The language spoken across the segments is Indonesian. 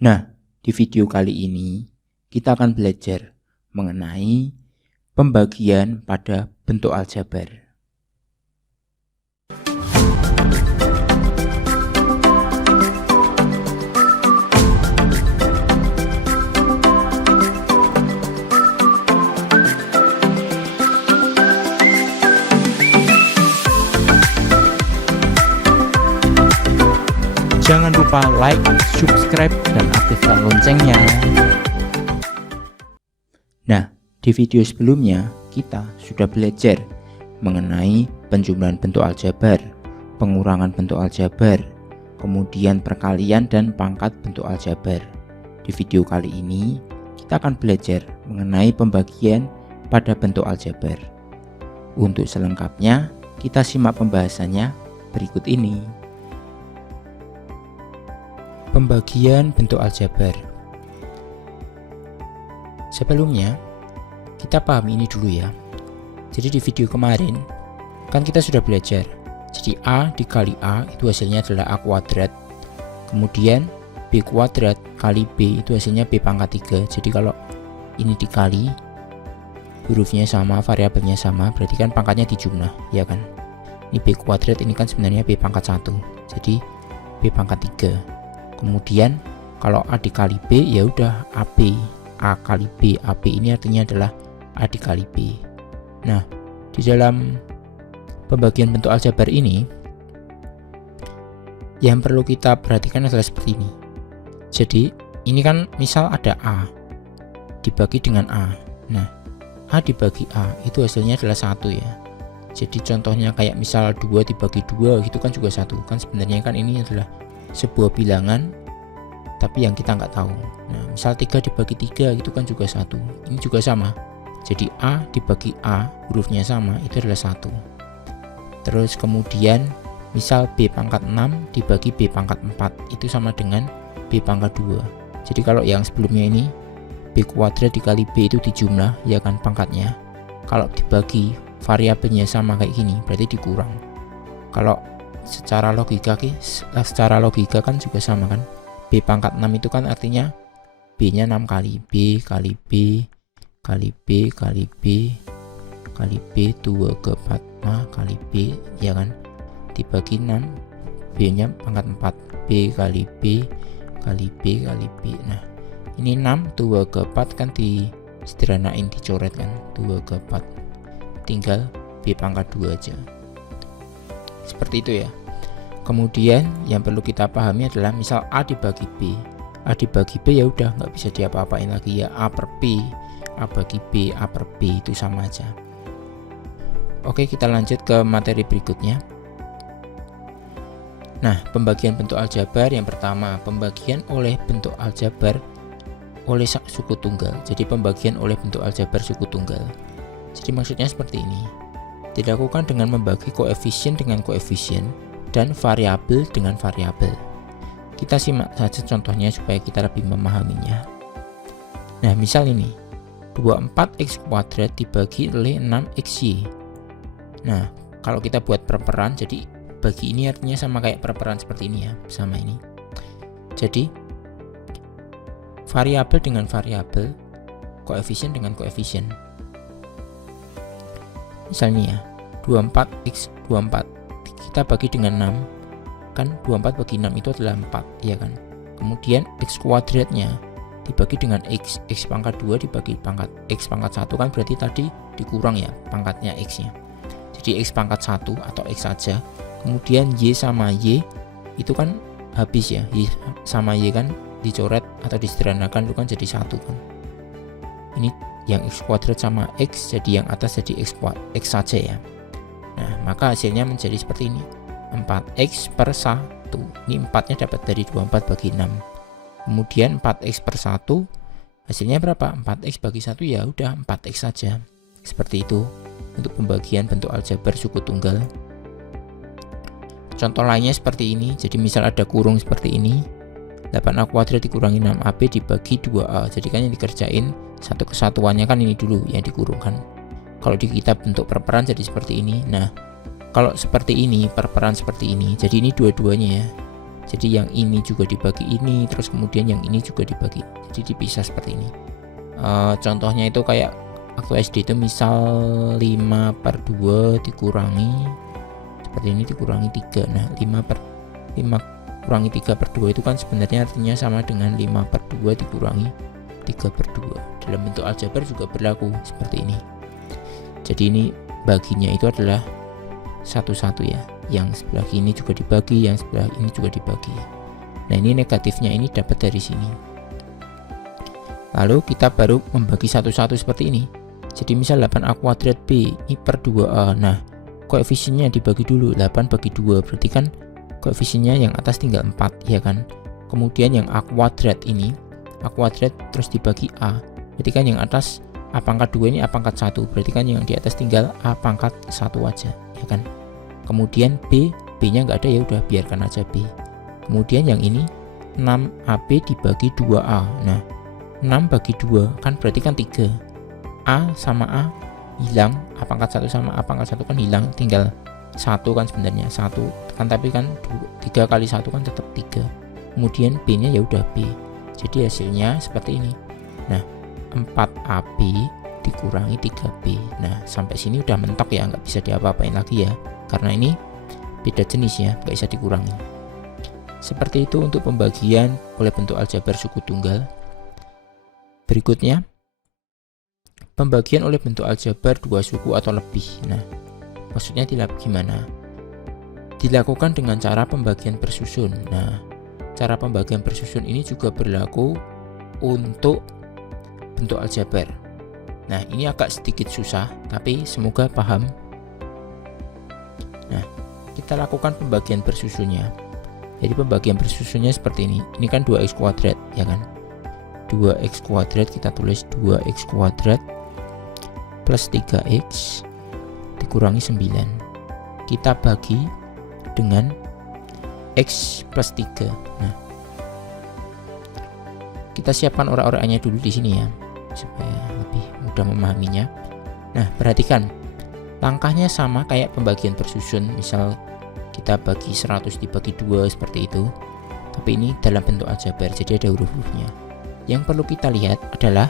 Nah, di video kali ini kita akan belajar mengenai pembagian pada bentuk aljabar. Jangan lupa like, subscribe, dan aktifkan loncengnya. Nah, di video sebelumnya kita sudah belajar mengenai penjumlahan bentuk aljabar, pengurangan bentuk aljabar, kemudian perkalian dan pangkat bentuk aljabar. Di video kali ini kita akan belajar mengenai pembagian pada bentuk aljabar. Untuk selengkapnya kita simak pembahasannya berikut ini. Pembagian bentuk aljabar. Sebelumnya kita pahami ini dulu ya. Jadi di video kemarin kan kita sudah belajar. Jadi A dikali A itu hasilnya adalah A kuadrat. Kemudian B kuadrat kali B itu hasilnya B pangkat 3. Jadi kalau ini dikali, hurufnya sama, variabelnya sama, berarti kan pangkatnya dijumlah, ya kan? Ini B kuadrat, ini kan sebenarnya B pangkat 1. Jadi B pangkat 3. Kemudian kalau A dikali B ya udah AB, A kali B, AB ini artinya adalah A dikali B. Nah, di dalam pembagian bentuk aljabar ini yang perlu kita perhatikan adalah seperti ini. Jadi ini kan misal ada A dibagi dengan A. Nah, A dibagi A itu hasilnya adalah 1 ya. Jadi contohnya kayak misal 2 dibagi 2 gitu kan juga 1. Kan sebenarnya kan ini adalah sebuah bilangan tapi yang kita nggak tahu. Nah, misal 3 dibagi 3 itu kan juga 1. Ini juga sama. Jadi A dibagi A, hurufnya sama, itu adalah 1. Terus kemudian misal B pangkat 6 dibagi B pangkat 4 itu sama dengan B pangkat 2. Jadi kalau yang sebelumnya ini B kuadrat dikali B itu dijumlah, ya kan pangkatnya. Kalau dibagi variabelnya sama kayak gini berarti dikurang. Kalau secara logika kan juga sama kan. B pangkat 6 itu kan artinya B nya 6 kali B kali B kali B kali B kali B 2 ke 4 kali B, ya kan, dibagi 6, B nya pangkat 4, B kali B kali B kali B. Nah ini 6 2 ke 4 kan disederhanain, dicoret kan, 2 ke 4 tinggal B pangkat 2 aja, seperti itu ya. Kemudian yang perlu kita pahami adalah misal A dibagi B, A dibagi B ya udah nggak bisa diapa-apain lagi ya, A per B, A bagi B, A per B itu sama aja. Oke, kita lanjut ke materi berikutnya. Nah, pembagian bentuk aljabar yang pertama, pembagian oleh bentuk aljabar oleh suku tunggal. Jadi pembagian oleh bentuk aljabar suku tunggal. Jadi maksudnya seperti ini. Dilakukan dengan membagi koefisien dengan koefisien dan variabel dengan variabel. Kita simak saja contohnya supaya kita lebih memahaminya. Nah, misal ini 24x kuadrat dibagi oleh 6xy. Nah, kalau kita buat perperan, jadi bagi ini artinya sama kayak perperan seperti ini ya, sama ini. Jadi variabel dengan variabel, koefisien dengan koefisien. Misalnya ya, 24x 24 kita bagi dengan 6, kan 24 bagi 6 itu adalah 4, ya kan. Kemudian x kuadratnya dibagi dengan x pangkat 2 dibagi pangkat x pangkat 1 kan berarti tadi dikurang ya pangkatnya x nya. Jadi x pangkat 1 atau x saja. Kemudian y sama y itu kan habis ya, y sama y kan dicoret atau disederhanakan itu kan jadi 1 kan. Ini yang x kuadrat sama x, jadi yang atas jadi x saja ya. Nah, maka hasilnya menjadi seperti ini, 4x per 1. Ini 4 nya dapat dari 24 bagi 6. Kemudian 4x per 1 hasilnya berapa? 4x bagi 1 ya udah 4x saja. Seperti itu untuk pembagian bentuk aljabar suku tunggal. Contoh lainnya seperti ini. Jadi misal ada kurung seperti ini, 8a kuadrat dikurangi 6ab dibagi 2a. Jadi kan yang dikerjain satu kesatuannya kan ini dulu yang dikurungkan. Kalau di kita bentuk perperan jadi seperti ini. Nah, kalau seperti ini, perperan seperti ini, jadi ini dua-duanya ya. Jadi yang ini juga dibagi ini, terus kemudian yang ini juga dibagi. Jadi dipisah seperti ini. Contohnya itu kayak waktu SD itu misal 5/2 dikurangi seperti ini, dikurangi 3. Nah 5 kurangi 3/2 itu kan sebenarnya artinya sama dengan 5/2 dikurangi 3/2. Dalam bentuk aljabar juga berlaku seperti ini. Jadi ini baginya itu adalah satu-satu ya, yang sebelah kiri juga dibagi, yang sebelah ini juga dibagi. Nah ini negatifnya ini dapat dari sini. Lalu kita baru membagi satu-satu seperti ini. Jadi misal 8a² B ini per 2a. Nah koefisiennya dibagi dulu, 8 bagi 2 berarti kan koefisiennya yang atas tinggal 4 ya kan. Kemudian yang a² ini a² terus dibagi a, berarti kan yang atas a pangkat 2 ini a pangkat 1, berarti kan yang di atas tinggal a pangkat 1 aja ya kan. Kemudian B nya nggak ada, ya udah biarkan aja B. Kemudian yang ini 6AB dibagi 2A. Nah 6 bagi 2 kan berarti kan 3. A sama A hilang, a pangkat 1 sama a pangkat 1 kan hilang, tinggal 1 kan sebenarnya 1 kan, tapi kan 3 kali 1 kan tetap 3. Kemudian B nya ya udah B, jadi hasilnya seperti ini. Nah 4AB dikurangi 3B. Nah sampai sini udah mentok ya, nggak bisa diapa-apain lagi ya, karena ini beda jenis ya, nggak bisa dikurangi. Seperti itu untuk pembagian oleh bentuk aljabar suku tunggal. Berikutnya pembagian oleh bentuk aljabar dua suku atau lebih. Nah maksudnya gimana? Dilakukan dengan cara pembagian bersusun. Nah cara pembagian bersusun ini juga berlaku untuk bentuk aljabar. Nah ini agak sedikit susah, tapi semoga paham. Nah kita lakukan pembagian bersusunnya. Jadi pembagian bersusunnya seperti ini. Ini kan 2x kuadrat ya kan. 2x kuadrat kita tulis 2x kuadrat plus 3x dikurangi 9. Kita bagi dengan x plus 3. Nah kita siapkan ora-oranya dulu di sini ya, supaya lebih mudah memahaminya. Nah perhatikan langkahnya sama kayak pembagian bersusun. Misal kita bagi 100 dibagi 2 seperti itu, tapi ini dalam bentuk aljabar, jadi ada huruf-hurufnya. Yang perlu kita lihat adalah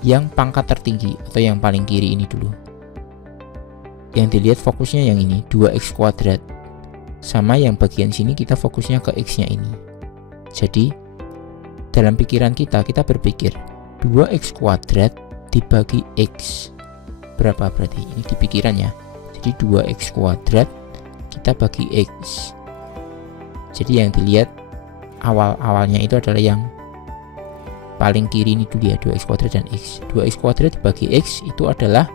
yang pangkat tertinggi atau yang paling kiri ini dulu. Yang dilihat fokusnya yang ini 2x kuadrat, sama yang bagian sini kita fokusnya ke x nya ini. Jadi dalam pikiran kita berpikir 2x kuadrat dibagi x berapa, berarti ini di pikirannya. Jadi 2x kuadrat kita bagi x. Jadi yang dilihat awal-awalnya itu adalah yang paling kiri ini dulu ya, 2x kuadrat dan x. 2x kuadrat dibagi x itu adalah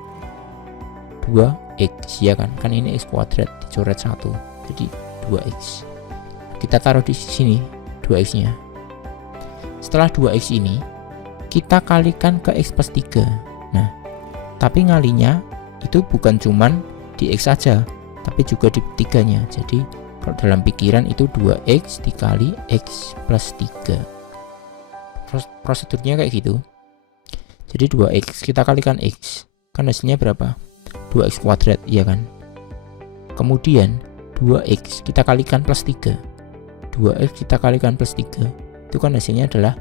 2x ya kan. Kan ini x kuadrat dicoret 1, jadi 2x. Kita taruh di sini 2x nya. Setelah 2x ini kita kalikan ke x plus 3. Nah tapi ngalinya itu bukan cuman di x saja, tapi juga di 3-nya. Jadi kalau dalam pikiran itu 2x dikali x plus 3. Prosedurnya kayak gitu. Jadi 2x kita kalikan x, kan hasilnya berapa? 2x kuadrat ya kan. Kemudian 2x kita kalikan plus 3, 2x kita kalikan plus 3, itu kan hasilnya adalah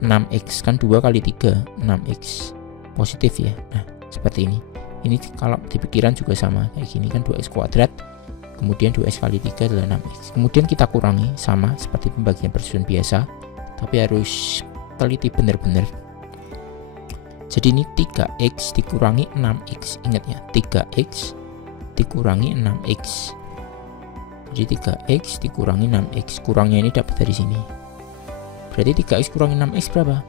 6x. Kan 2 kali 3 6x, positif ya. Nah seperti ini. Ini kalau di pikiran juga sama kayak gini kan, 2x kuadrat kemudian 2x kali 3 adalah 6x. Kemudian kita kurangi sama seperti pembagian bersusun biasa, tapi harus teliti benar-benar. Jadi ini 3x dikurangi 6x. Ingat ya, 3x dikurangi 6x. Jadi 3x dikurangi 6x. Kurangnya ini dapat dari sini. Berarti 3x kurangi 6x berapa?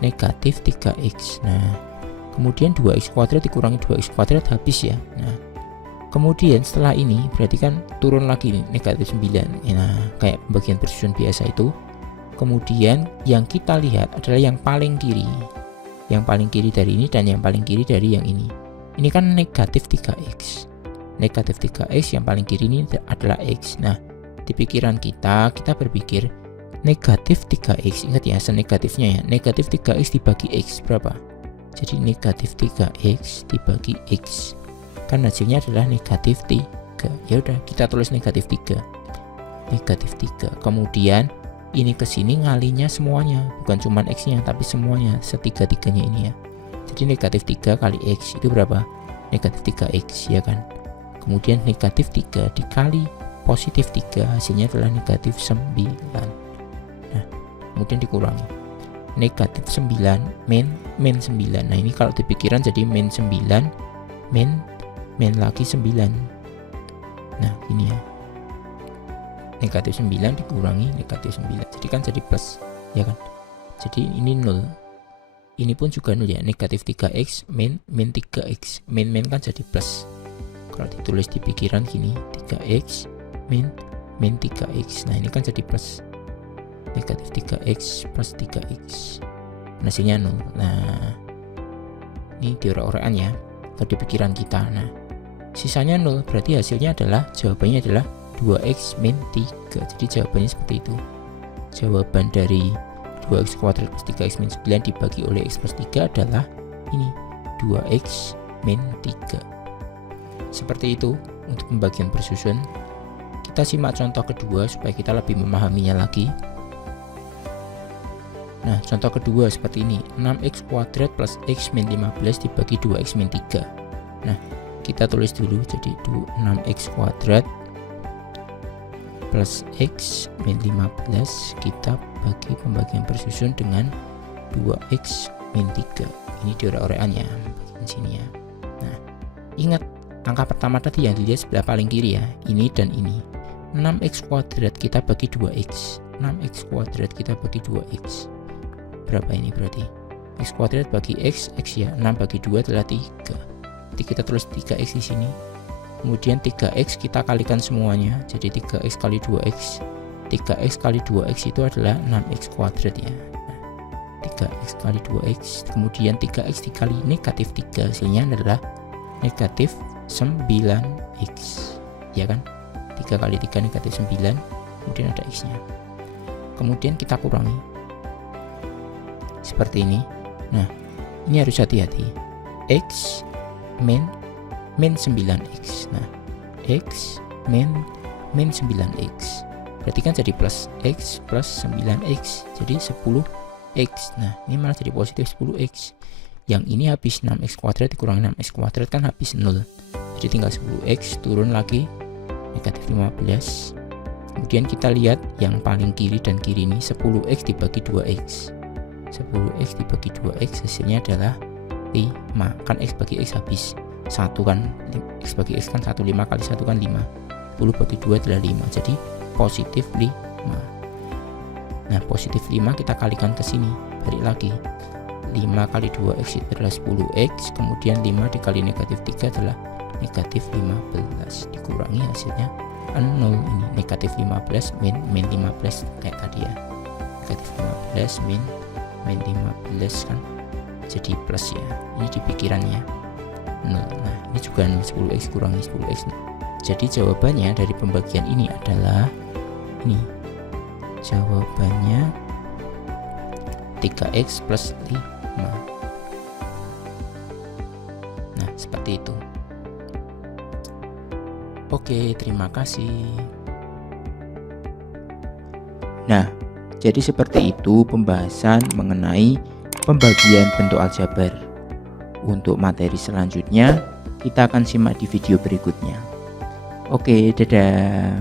Negatif 3x. Nah kemudian 2x kuadrat dikurangi 2x kuadrat habis ya. Nah kemudian setelah ini berarti kan turun lagi nih, negatif 9. Nah kayak pembagian bersusun biasa itu. Kemudian yang kita lihat adalah yang paling kiri. Yang paling kiri dari ini dan yang paling kiri dari yang ini. Ini kan negatif 3x. Negatif 3x, yang paling kiri ini adalah x. Nah di pikiran kita berpikir negatif 3x. Ingat ya senegatifnya ya. Negatif 3x dibagi x berapa? Jadi negatif 3x dibagi x, kan hasilnya adalah negatif 3. Ya udah kita tulis negatif 3. negatif 3. Kemudian ini ke sini ngalinya semuanya, bukan cuma X-nya tapi semuanya, setiga-tiganya ini ya. Jadi negatif 3 kali X itu berapa? Negatif 3X ya kan. Kemudian negatif 3 dikali positif 3 hasilnya adalah negatif 9. Nah, kemudian dikurangi. Negatif 9 min 9. Nah, ini kalau dipikiran jadi min 9 min lagi 9. Nah, ini ya. Negatif 9 dikurangi negatif 9. Jadi kan jadi plus, ya kan? Jadi ini 0. Ini pun juga 0 ya. Negatif 3X min 3X. Min kan jadi plus. Kalau ditulis di pikiran gini, 3X min 3X. Nah, ini kan jadi plus. Negatif 3X plus 3X. Hasilnya 0. Nah, ini diorek-orekan ya. Atau di pikiran kita. Nah, sisanya 0. Berarti hasilnya adalah, jawabannya adalah 2X min 3. Jadi jawabannya seperti itu. Jawaban dari 2X kuadrat plus 3X min 9 dibagi oleh X plus 3 adalah ini, 2X min 3. Seperti itu untuk pembagian bersusun. Kita simak contoh kedua supaya kita lebih memahaminya lagi. Nah, contoh kedua seperti ini, 6X kuadrat plus X min 15 dibagi 2X min 3. Nah, kita tulis dulu, jadi 6X kuadrat plus X min 15 kita bagi pembagian bersusun dengan 2X min 3. Ini diorek-orekan ya, bagian sini ya. Nah, ingat angka pertama tadi yang dilihat sebelah paling kiri ya, ini dan ini. 6X kuadrat kita bagi 2X. 6X kuadrat kita bagi 2X. Berapa ini berarti? X kuadrat bagi X ya. 6 bagi 2 adalah 3. Jadi kita tulis 3X di sini. Kemudian 3X kita kalikan semuanya. Jadi 3X kali 2X. 3X kali 2X itu adalah 6X kuadrat ya. Nah, 3X kali 2X. Kemudian 3X dikali negatif 3. Hasilnya adalah negatif 9X. Ya kan? 3 kali 3 negatif 9. Kemudian ada X nya. Kemudian kita kurangi. Seperti ini. Nah, ini harus hati-hati. X min 9X. Nah, X min 9X. Berarti kan jadi plus X plus 9X. Jadi 10X. Nah, ini malah jadi positif 10X. Yang ini habis 6X kuadrat dikurangi 6X kuadrat kan habis 0. Jadi tinggal 10X, turun lagi negatif 15. Kemudian kita lihat yang paling kiri dan kiri ini, 10X dibagi 2X. 10X dibagi 2X hasilnya adalah 5. Kan X bagi X habis 1 kan, X bagi X kan 1, 5 kali 1 kan 5, 10 bagi 2 adalah 5, jadi positif 5. Nah, positif 5 kita kalikan ke sini, balik lagi, 5 kali 2X itu adalah 10X, kemudian 5 dikali negatif 3 adalah negatif 15, dikurangi hasilnya 0. Ini negatif 15 min 15 kayak tadi ya, negatif 15 min 15 kan jadi plus ya, ini di pikirannya 0. Nah, ini juga 10X kurangi 10X. Jadi jawabannya dari pembagian ini adalah ini. Jawabannya 3X plus 5. Nah, seperti itu. Oke, terima kasih. Nah, jadi seperti itu pembahasan mengenai pembagian bentuk aljabar. Untuk materi selanjutnya kita akan simak di video berikutnya. Oke, dadah.